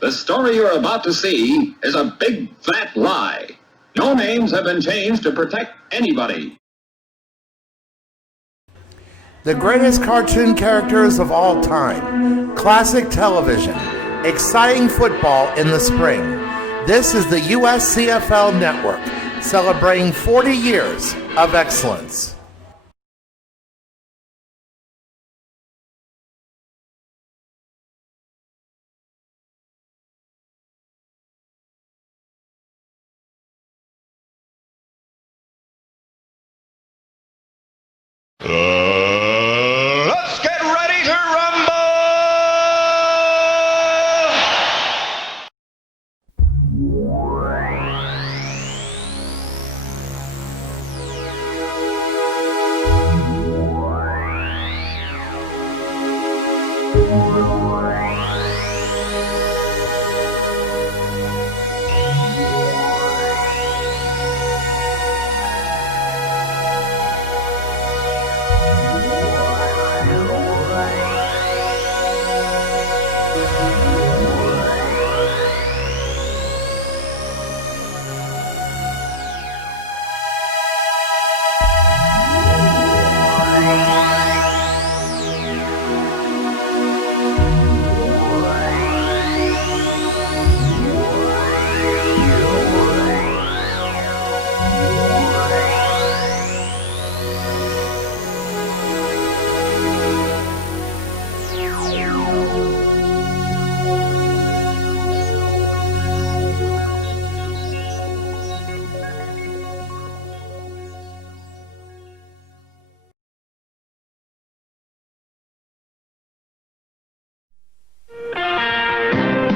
The story you're about to see is a big, fat lie. No names have been changed to protect anybody. The greatest cartoon characters of all time. Classic television. Exciting football in the spring. This is the USCFL Network, celebrating 40 years of excellence. Let's get ready to rumble!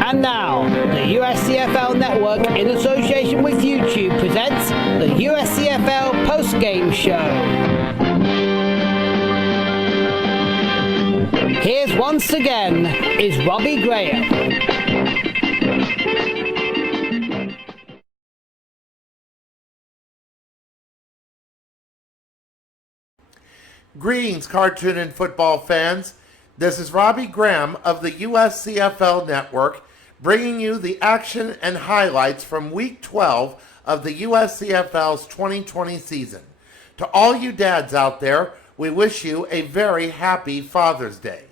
And now, the USCFL Network, in association with YouTube, presents the USCFL Postgame Show. Here's once again is Robbie Graham. Greetings, cartoon and football fans. This is Robbie Graham of the USCFL Network, bringing you the action and highlights from Week 12 of the USCFL's 2020 season. To all you dads out there, we wish you a very happy Father's Day.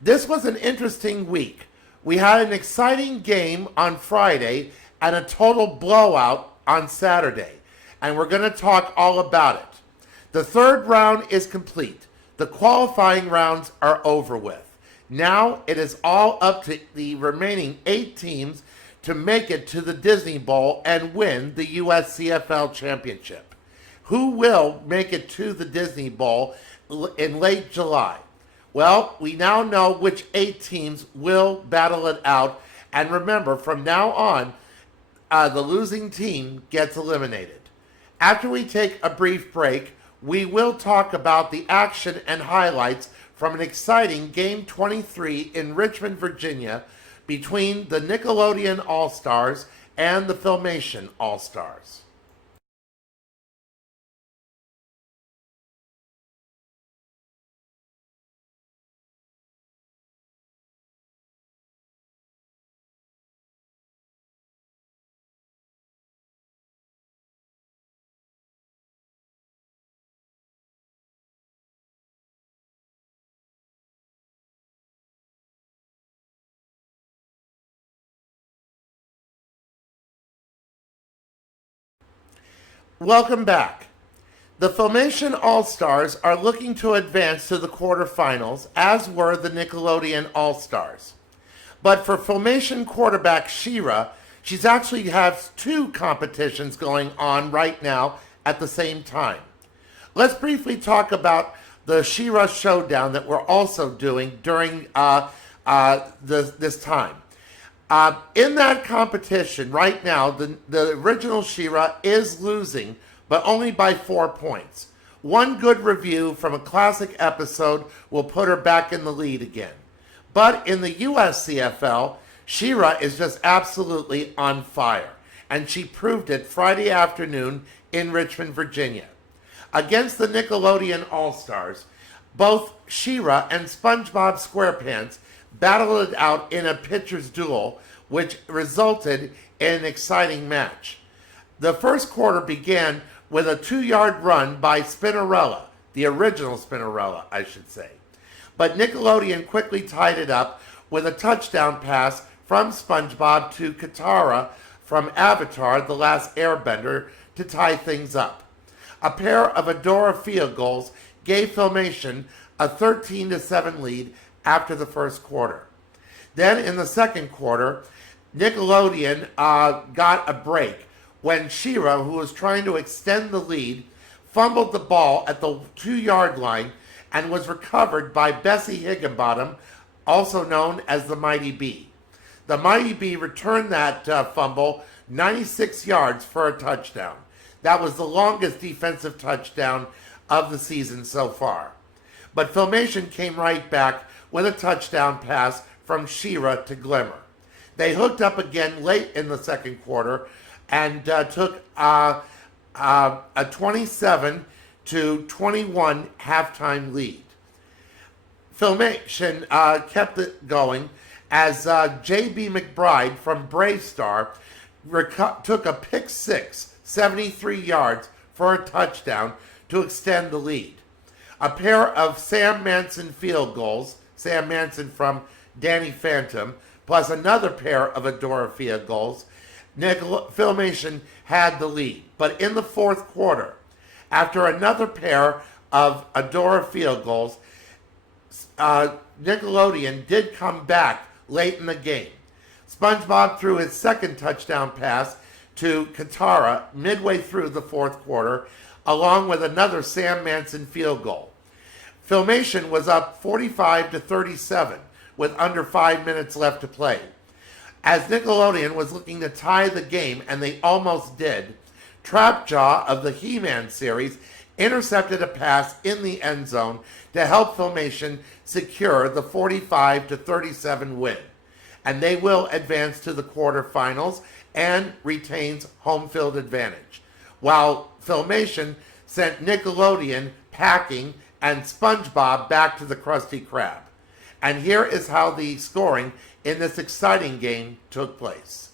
This was an interesting week. We had an exciting game on Friday and a total blowout on Saturday, and we're going to talk all about it. The third round is complete. The qualifying rounds are over with. Now it is all up to the remaining 8 teams to make it to the Disney Bowl and win the USCFL Championship. Who will make it to the Disney Bowl in late July? Well, we now know which 8 teams will battle it out. And remember, from now on, the losing team gets eliminated. After we take a brief break, we will talk about the action and highlights from an exciting Game 23 in Richmond, Virginia, between the Nickelodeon All-Stars and the Filmation All-Stars. Welcome back. The Filmation All-Stars are looking to advance to the quarterfinals, as were the Nickelodeon All-Stars. But for Filmation quarterback She-Ra, she's actually has 2 competitions going on right now at the same time. Let's briefly talk about the She-Ra Showdown that we're also doing during this time. In that competition right now, the original She-Ra is losing, but only by 4 points. One good review from a classic episode will put her back in the lead again. But in the USCFL, She-Ra is just absolutely on fire, and she proved it Friday afternoon in Richmond, Virginia. Against the Nickelodeon All-Stars, both She-Ra and SpongeBob SquarePants battled it out in a pitcher's duel, which resulted in an exciting match. The first quarter began with a 2-yard run by Spinnerella, the original Spinnerella, I should say. But Nickelodeon quickly tied it up with a touchdown pass from SpongeBob to Katara from Avatar, The Last Airbender, to tie things up. A pair of Adora field goals gave Filmation a 13-7 lead after the first quarter. Then in the second quarter, Nickelodeon got a break when She-Ra, who was trying to extend the lead, fumbled the ball at the 2-yard line and was recovered by Bessie Higginbottom, also known as the Mighty Bee. The Mighty Bee returned that fumble 96 yards for a touchdown. That was the longest defensive touchdown of the season so far. But Filmation came right back with a touchdown pass from She-Ra to Glimmer. They hooked up again late in the second quarter and took a 27-21 halftime lead. Filmation kept it going as J.B. McBride from Brave Star took a pick six, 73 yards for a touchdown to extend the lead. A pair of Sam Manson field goals, Sam Manson from Danny Phantom, plus another pair of Adora field goals, Filmation had the lead. But in the fourth quarter, after another pair of Adora field goals, Nickelodeon did come back late in the game. SpongeBob threw his second touchdown pass to Katara midway through the fourth quarter, along with another Sam Manson field goal. Filmation was up 45-37 with under 5 minutes left to play. As Nickelodeon was looking to tie the game, and they almost did, Trapjaw of the He-Man series intercepted a pass in the end zone to help Filmation secure the 45-37 win. And they will advance to the quarterfinals and retains home field advantage, while Filmation sent Nickelodeon packing and SpongeBob back to the Krusty Krab. And here is how the scoring in this exciting game took place.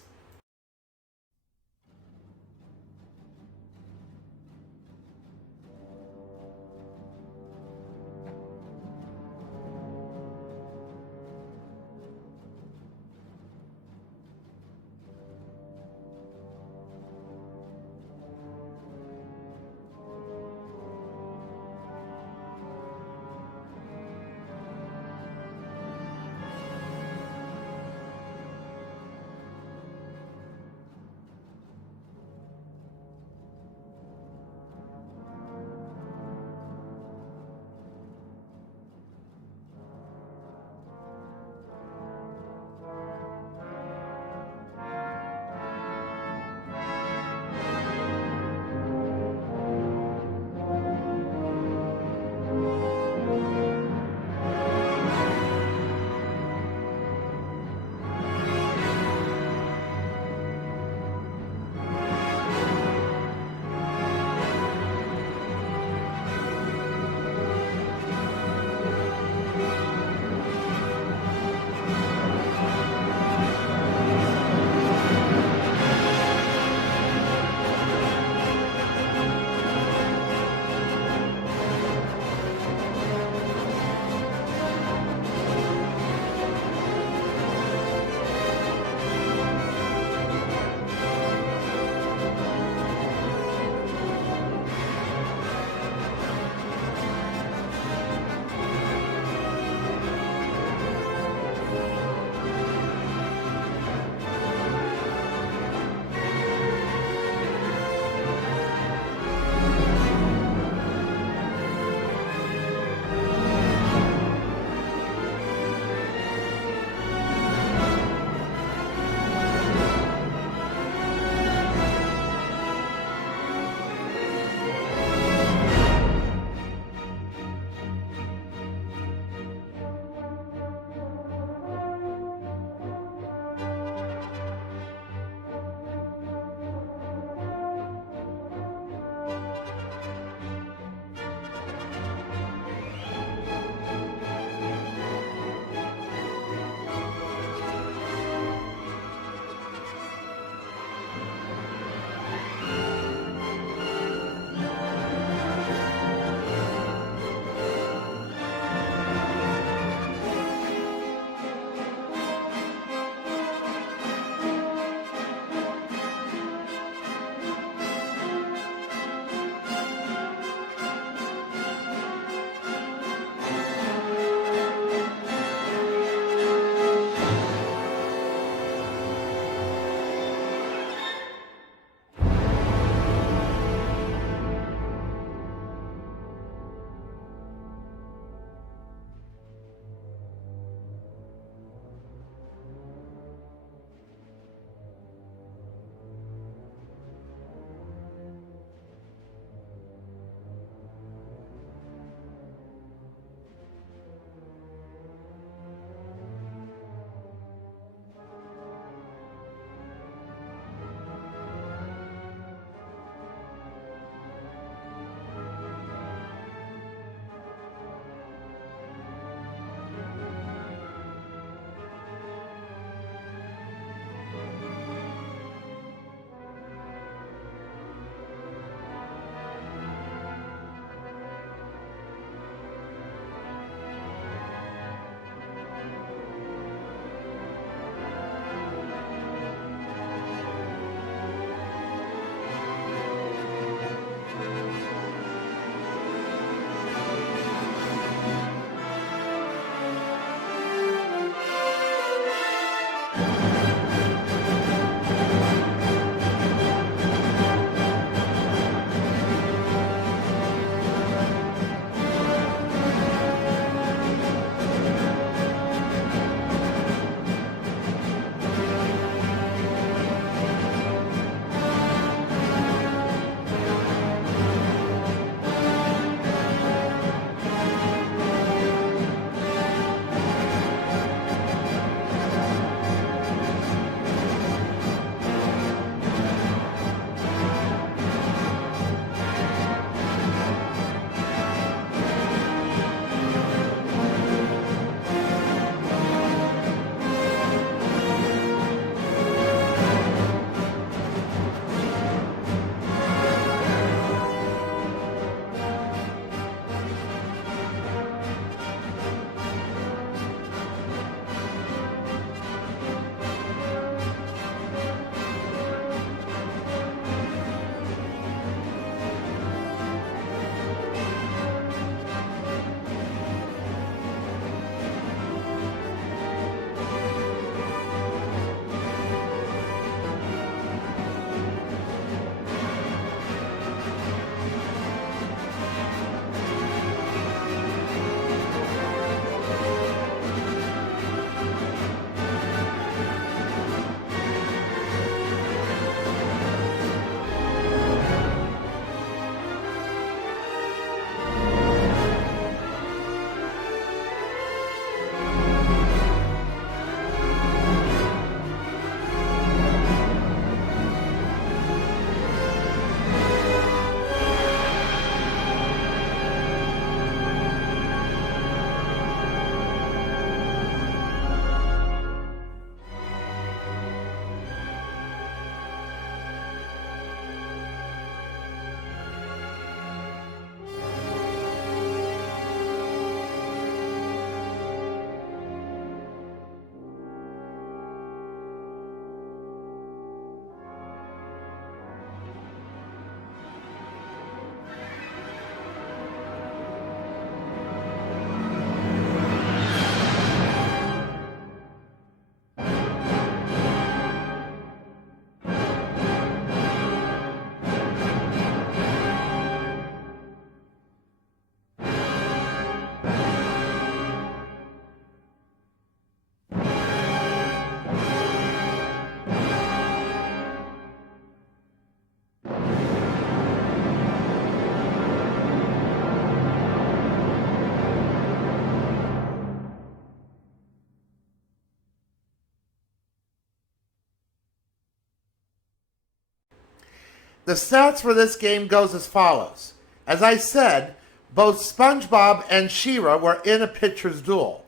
The stats for this game goes as follows. As I said, both SpongeBob and She-Ra were in a pitcher's duel.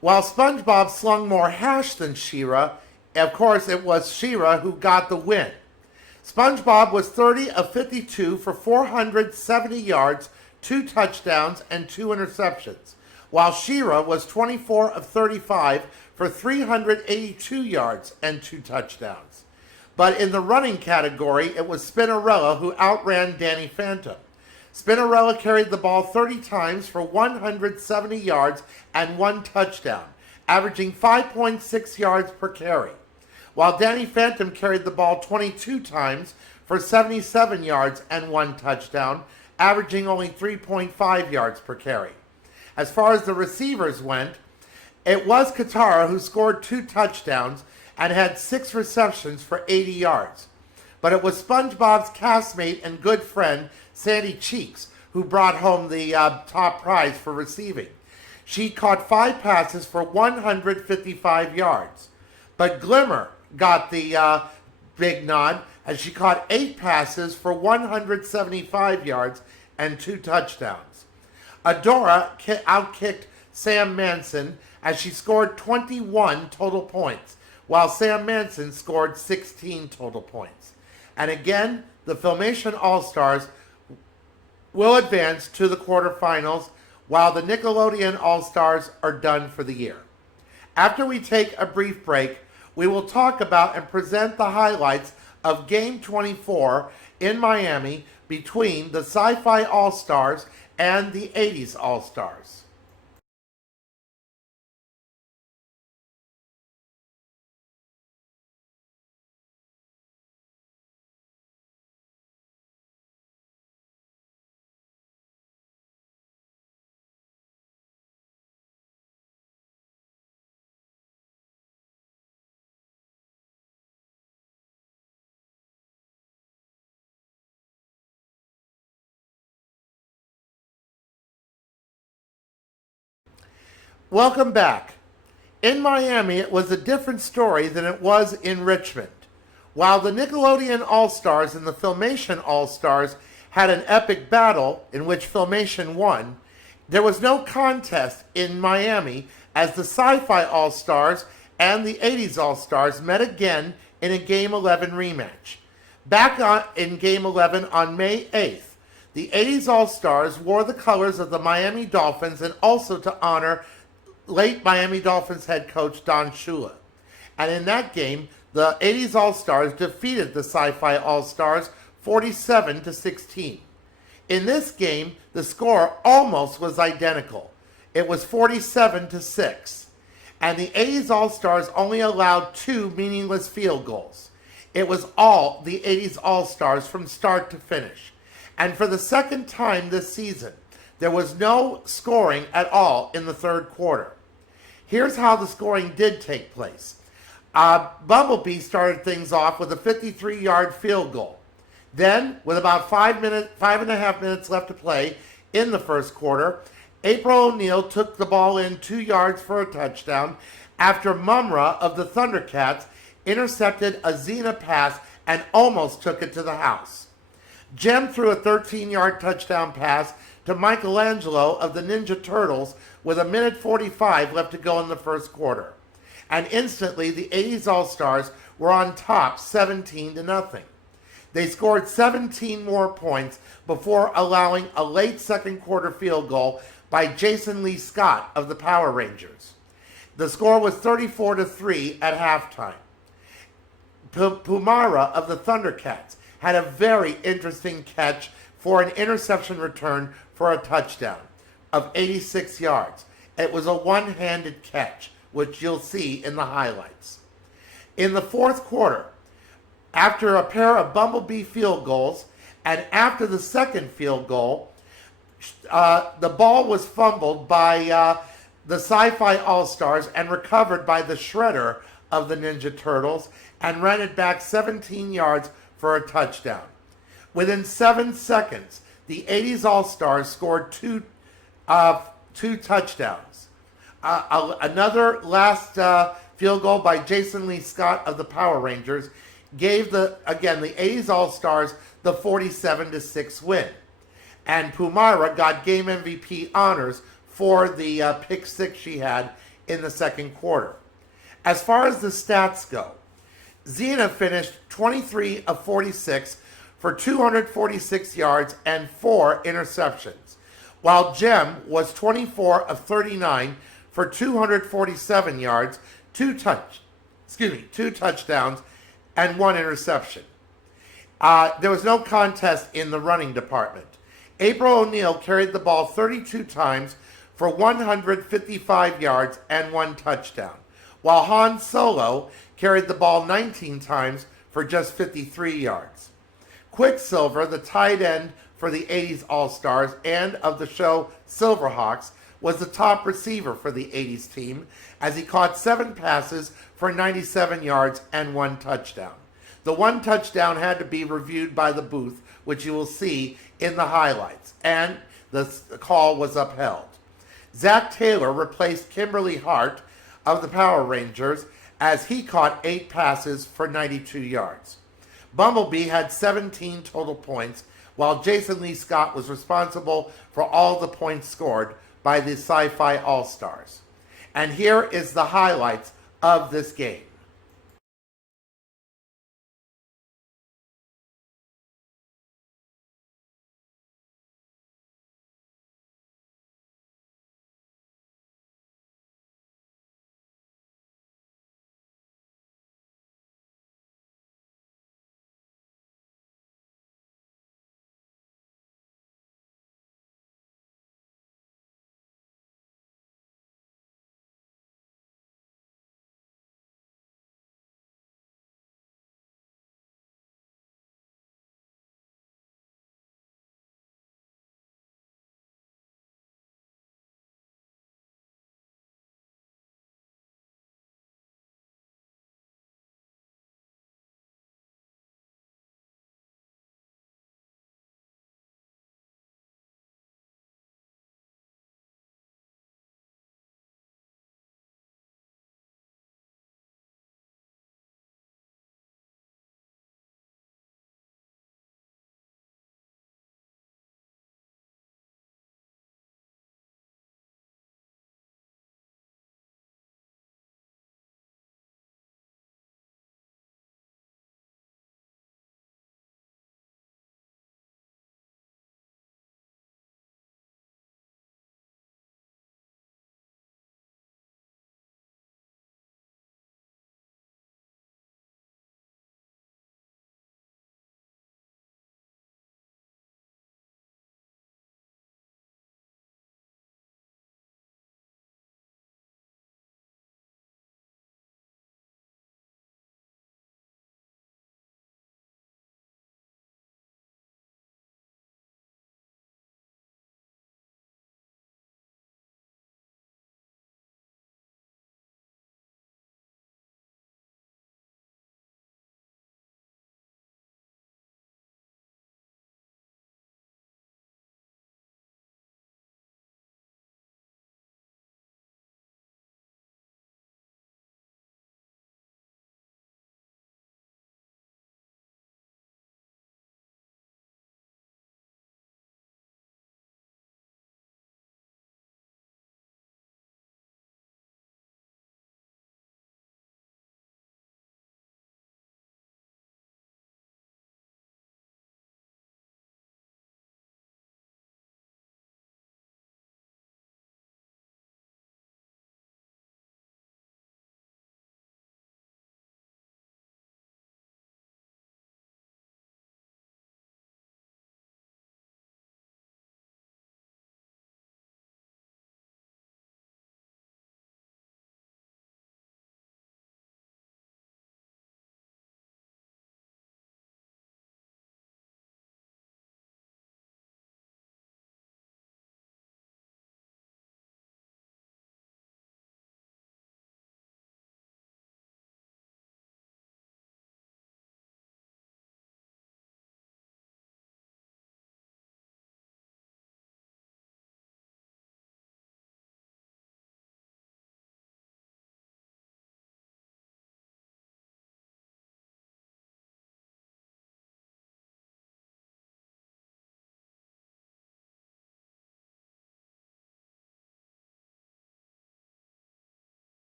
While SpongeBob slung more hash than She-Ra, of course it was She-Ra who got the win. SpongeBob was 30 of 52 for 470 yards, 2 touchdowns, and 2 interceptions, while She-Ra was 24 of 35 for 382 yards and 2 touchdowns. But in the running category, it was Spinnerella who outran Danny Phantom. Spinnerella carried the ball 30 times for 170 yards and 1 touchdown, averaging 5.6 yards per carry, while Danny Phantom carried the ball 22 times for 77 yards and 1 touchdown, averaging only 3.5 yards per carry. As far as the receivers went, it was Katara who scored 2 touchdowns and had 6 receptions for 80 yards. But it was SpongeBob's castmate and good friend, Sandy Cheeks, who brought home the top prize for receiving. She caught 5 passes for 155 yards. But Glimmer got the big nod as she caught 8 passes for 175 yards and 2 touchdowns. Adora outkicked Sam Manson as she scored 21 total points, while Sam Manson scored 16 total points. And again, the Filmation All-Stars will advance to the quarterfinals, while the Nickelodeon All-Stars are done for the year. After we take a brief break, we will talk about and present the highlights of Game 24 in Miami between the Sci-Fi All-Stars and the 80s All-Stars. Welcome back. In Miami, it was a different story than it was in Richmond. While the Nickelodeon All-Stars and the Filmation All-Stars had an epic battle in which Filmation won, there was no contest in Miami as the Sci-Fi All-Stars and the 80s All-Stars met again in a Game 11 rematch. In Game 11 on May 8th, the 80s All-Stars wore the colors of the Miami Dolphins and also to honor late Miami Dolphins head coach Don Shula. And in that game, the 80s All-Stars defeated the Sci-Fi All-Stars 47-16. In this game, the score almost was identical. It was 47-6. And the 80s All-Stars only allowed 2 meaningless field goals. It was all the 80s All-Stars from start to finish. And for the second time this season, there was no scoring at all in the third quarter. Here's how the scoring did take place. Bumblebee started things off with a 53-yard field goal. Then, with about 5.5 minutes left to play in the first quarter, April O'Neil took the ball in 2 yards for a touchdown after Mumra of the Thundercats intercepted a Xena pass and almost took it to the house. Jem threw a 13-yard touchdown pass to Michelangelo of the Ninja Turtles with 1:45 left to go in the first quarter. And instantly, the 80s All-Stars were on top 17-0. They scored 17 more points before allowing a late second quarter field goal by Jason Lee Scott of the Power Rangers. The score was 34-3 at halftime. Pumara of the Thundercats had a very interesting catch for an interception return for a touchdown of 86 yards. It was a one-handed catch, which you'll see in the highlights. In the fourth quarter, after a pair of Bumblebee field goals and after the second field goal, the ball was fumbled by the Sci-Fi All-Stars and recovered by the Shredder of the Ninja Turtles and ran it back 17 yards for a touchdown. Within 7 seconds, the 80s All-Stars scored two touchdowns. Another last field goal by Jason Lee Scott of the Power Rangers. gave the 80s All-Stars the 47-6 win. And Pumara got game MVP honors for the pick six she had in the second quarter. As far as the stats go, Xena finished 23 of 46 for 246 yards and 4 interceptions, while Jem was 24 of 39 for 247 yards, two touchdowns, and 1 interception. There was no contest in the running department. April O'Neil carried the ball 32 times for 155 yards and 1 touchdown, while Han Solo carried the ball 19 times for just 53 yards. Quicksilver, the tight end for the 80s All-Stars and of the show Silverhawks, was the top receiver for the 80s team as he caught 7 passes for 97 yards and 1 touchdown. The 1 touchdown had to be reviewed by the booth, which you will see in the highlights, and the call was upheld. Zach Taylor replaced Kimberly Hart of the Power Rangers as he caught 8 passes for 92 yards. Bumblebee had 17 total points, while Jason Lee Scott was responsible for all the points scored by the Sci-Fi All-Stars. And here is the highlights of this game.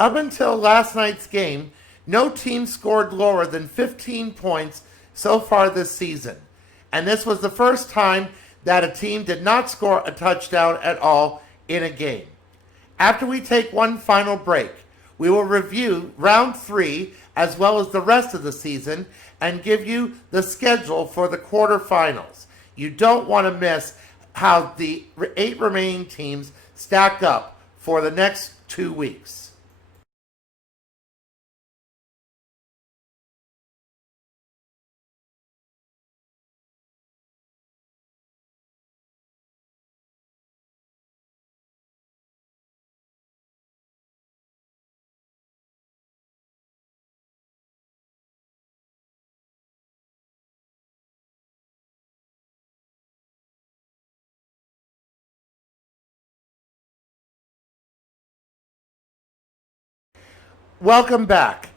Up until last night's game, no team scored lower than 15 points so far this season. And this was the first time that a team did not score a touchdown at all in a game. After we take one final break, we will review round 3 as well as the rest of the season and give you the schedule for the quarterfinals. You don't want to miss how the 8 remaining teams stack up for the next 2 weeks. Welcome back.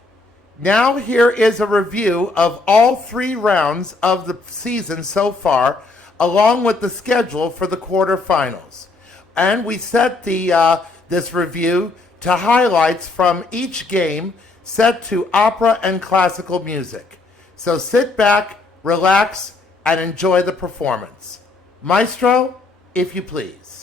Now here is a review of all 3 rounds of the season so far, along with the schedule for the quarterfinals. And we set this review to highlights from each game set to opera and classical music. So sit back, relax, and enjoy the performance. Maestro, if you please.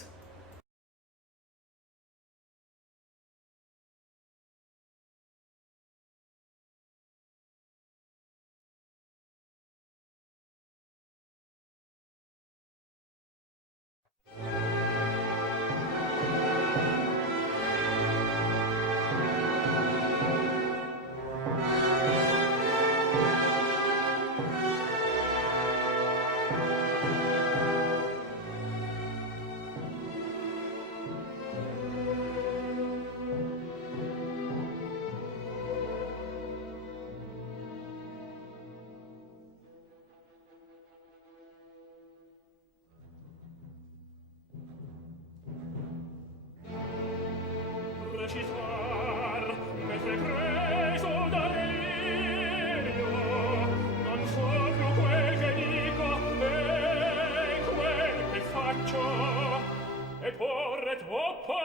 Recitar, mentre preso da delirio, non so più quel che dico e quel che faccio, e porre troppo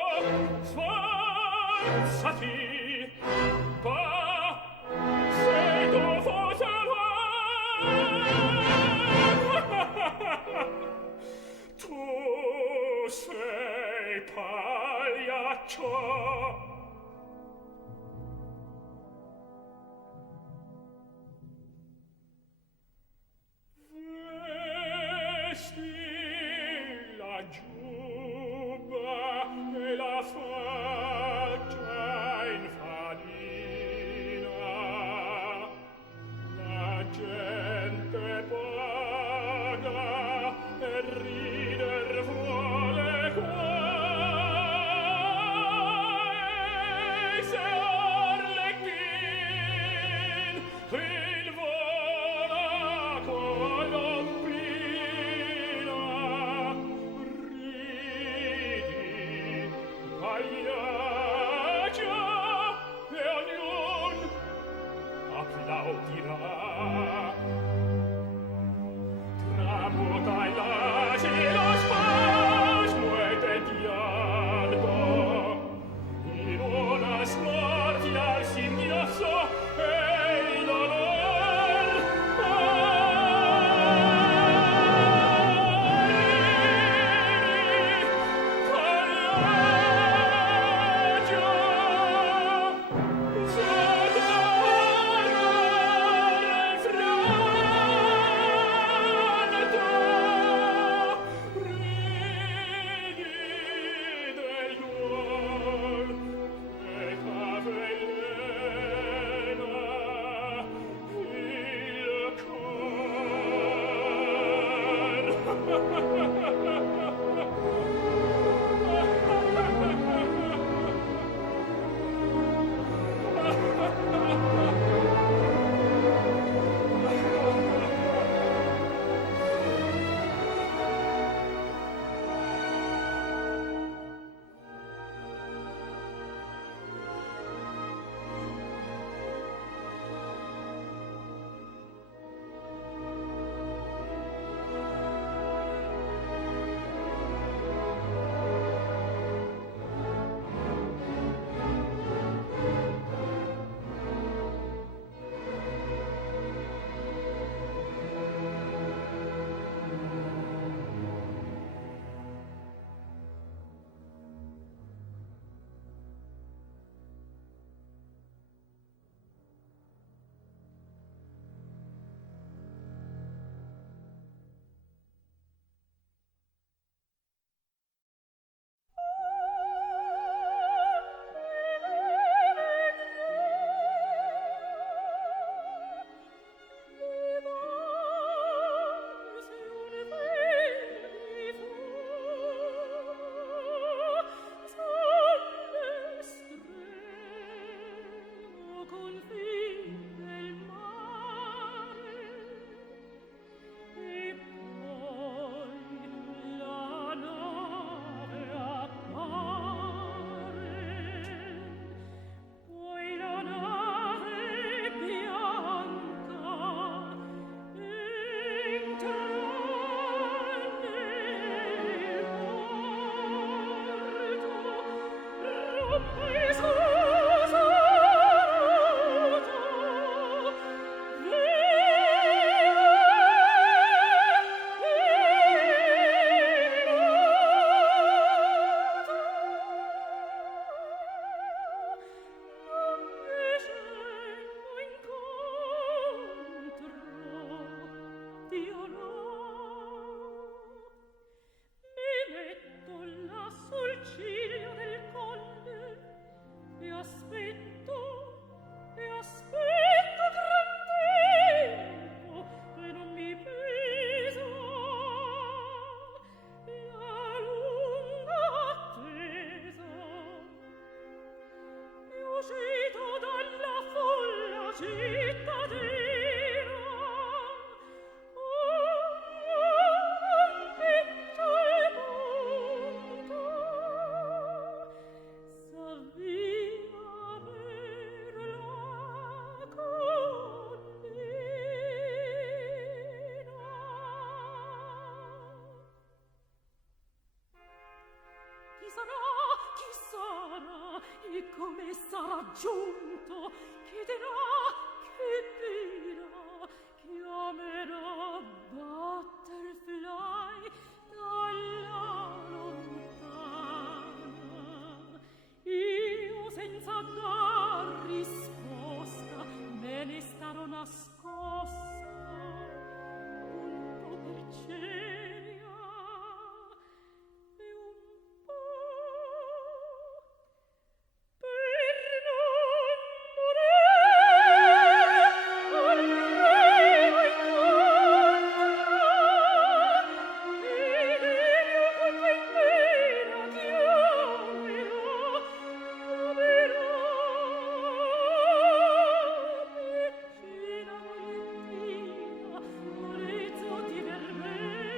sforzati, va, se tu fosse tu sei pagliaccio. Giunto, chiederà, che dirà, chiamerà Butterfly dalla lontana. Io senza dar risposta me ne starò nascosta, un po' per celia e un po' Valentina, Lorenzo di Vermelho.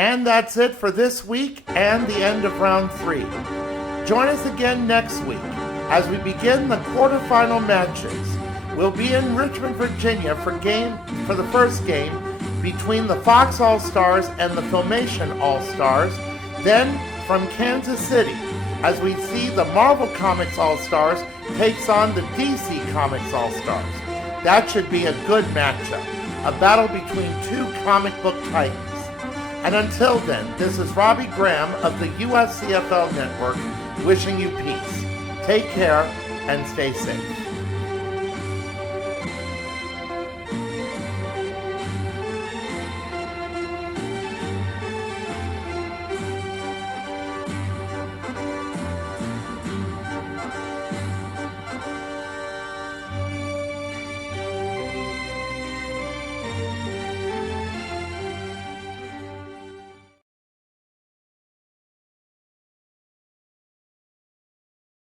And that's it for this week and the end of round 3. Join us again next week as we begin the quarterfinal matches. We'll be in Richmond, Virginia for the first game between the Fox All-Stars and the Filmation All-Stars. Then from Kansas City as we see the Marvel Comics All-Stars takes on the DC Comics All-Stars. That should be a good matchup, a battle between two comic book titans. And until then, this is Robbie Graham of the USCFL Network wishing you peace. Take care and stay safe.